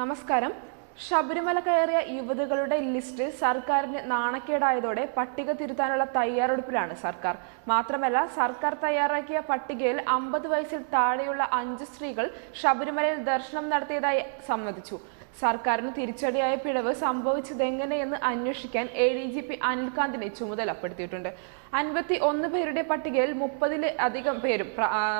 നമസ്കാരം. ശബരിമല കയറിയ യുവതികളുടെ ലിസ്റ്റ് സർക്കാരിന് നാണക്കേടായതോടെ പട്ടിക തിരുത്താനുള്ള തയ്യാറെടുപ്പിലാണ് സർക്കാർ. മാത്രമല്ല, സർക്കാർ തയ്യാറാക്കിയ പട്ടികയിൽ 50 വയസ്സിൽ താഴെയുള്ള 5 സ്ത്രീകൾ ശബരിമലയിൽ ദർശനം നടത്തിയതായി സമ്മതിച്ചു. സർക്കാരിന് തിരിച്ചടിയായ പിഴവ് സംഭവിച്ചതെങ്ങനെയെന്ന് അന്വേഷിക്കാൻ ADGP അനിൽകാന്തിനെ ചുമതലപ്പെടുത്തിയിട്ടുണ്ട്. 51 പേരുടെ പട്ടികയിൽ 30-ലധികം പേരും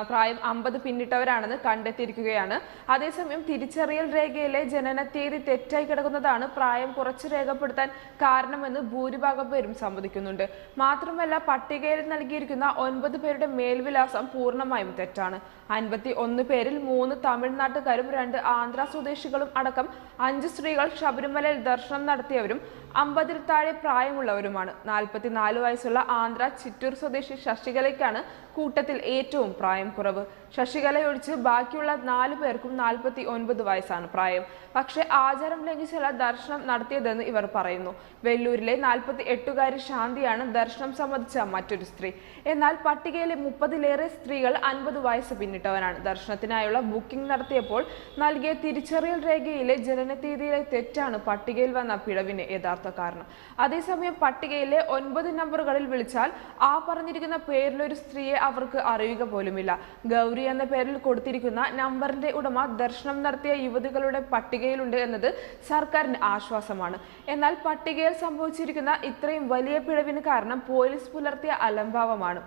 പ്രായം 50 പിന്നിട്ടവരാണെന്ന് കണ്ടെത്തിയിരിക്കുകയാണ്. അതേസമയം തിരിച്ചറിയൽ രേഖയിലെ ജനനത്തീയതി തെറ്റായി കിടക്കുന്നതാണ് പ്രായം കുറച്ച് രേഖപ്പെടുത്താൻ കാരണമെന്ന് ഭൂരിഭാഗം പേരും സമ്മതിക്കുന്നുണ്ട്. മാത്രമല്ല, പട്ടികയിൽ നൽകിയിരിക്കുന്ന 9 പേരുടെ മേൽവിലാസം പൂർണ്ണമായും തെറ്റാണ്. 51 പേരിൽ 3 തമിഴ്നാട്ടുകാരും 2 ആന്ധ്ര സ്വദേശികളും അടക്കം 5 സ്ത്രീകൾ ശബരിമലയിൽ ദർശനം നടത്തിയവരും 50-ൽ താഴെ പ്രായമുള്ളവരുമാണ്. 44 വയസ്സുള്ള ആന്ധ്ര ചിറ്റൂർ സ്വദേശി ശശികലയ്ക്കാണ് കൂട്ടത്തിൽ ഏറ്റവും പ്രായം കുറവ്. ശശികലയൊഴിച്ച് ബാക്കിയുള്ള 4 പേർക്കും 49 വയസ്സാണ് പ്രായം. പക്ഷേ ആചാരം ലംഘിച്ചല്ല ദർശനം നടത്തിയതെന്ന് ഇവർ പറയുന്നു. വെല്ലൂരിലെ 48-കാരി ശാന്തിയാണ് ദർശനം സംബന്ധിച്ച മറ്റൊരു സ്ത്രീ. എന്നാൽ പട്ടികയിലെ 30-ലേറെ സ്ത്രീകൾ 50 വയസ്സ് പിന്നിട്ടവരാണ്. ദർശനത്തിനായുള്ള ബുക്കിംഗ് നടത്തിയപ്പോൾ നൽകിയ തിരിച്ചറിയൽ രേഖയിലെ ജനനത്തീയതിയിലെ തെറ്റാണ് പട്ടികയിൽ വന്ന പിഴവിന് യഥാർത്ഥ കാരണം. അതേസമയം പട്ടികയിലെ 9 നമ്പറുകളിൽ വിളിച്ചാൽ ആ പറഞ്ഞിരിക്കുന്ന പേരിലൊരു സ്ത്രീയെ അവർക്ക് അറിയുക പോലുമില്ല. ഗൗരി എന്ന പേരിൽ കൊടുത്തിരിക്കുന്ന നമ്പറിന്റെ ഉടമ ദർശനം നടത്തിയ യുവതികളുടെ പട്ടികയിലുണ്ട് എന്നത് സർക്കാരിന് ആശ്വാസമാണ്. എന്നാൽ പട്ടികയിൽ സംഭവിച്ചിരിക്കുന്ന ഇത്രയും വലിയ പിഴവിന് കാരണം പോലീസ് പുലർത്തിയ അലംഭാവമാണ്.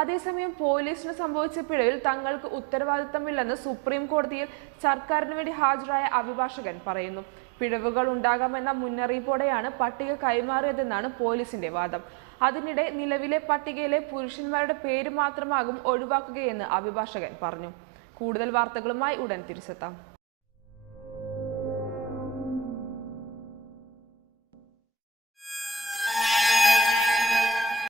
അതേസമയം പോലീസിന് സംഭവിച്ച പിഴവിൽ തങ്ങൾക്ക് ഉത്തരവാദിത്തമില്ലെന്ന് സുപ്രീം കോടതിയിൽ സർക്കാരിന് വേണ്ടി ഹാജരായ അഭിഭാഷകൻ പറയുന്നു. പിഴവുകൾ ഉണ്ടാകാമെന്ന മുന്നറിയിപ്പോടെയാണ് പട്ടിക കൈമാറിയതെന്നാണ് പോലീസിന്റെ വാദം. അതിനിടെ നിലവിലെ പട്ടികയിലെ പുരുഷന്മാരുടെ പേര് മാത്രമാകും ഒഴിവാക്കുകയെന്ന് അഭിഭാഷകൻ പറഞ്ഞു. കൂടുതൽ വാർത്തകളുമായി ഉടൻ തിരിച്ചെത്താം.